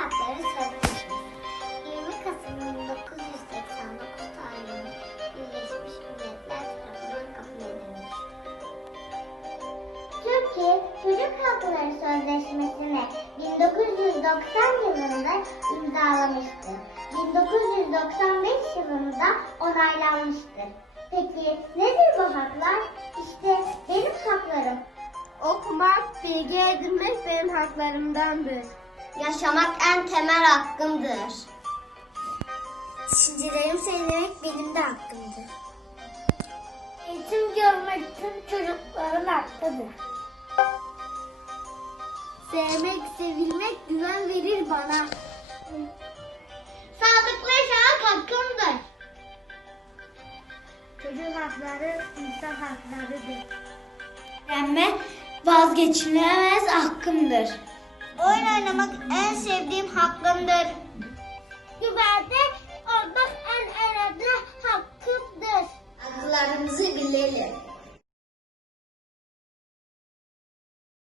Hakları Sözleşmesi 20 Kasım 1989 tarihinde Birleşmiş Milletler tarafından kabul edilmiş. Türkiye Çocuk Hakları Sözleşmesi'ni 1990 yılında imzalamıştır. 1995 yılında onaylanmıştır. Okumak, bilgi edinmek benim haklarımdandır. Yaşamak en temel hakkımdır. Düşüncelerimi söylemek benim de hakkımdır. Eğitim görmek tüm çocukların hakkıdır. Sevmek, sevilmek güven verir bana. Sağlıklı yaşamak hakkımdır. Çocuk hakları insan haklarıdır. Öğrenme vazgeçilemez hakkımdır. Oyun oynamak en sevdiğim hakkımdır. Güvende olmak en önemli hakkımdır. Haklarımızı bilelim.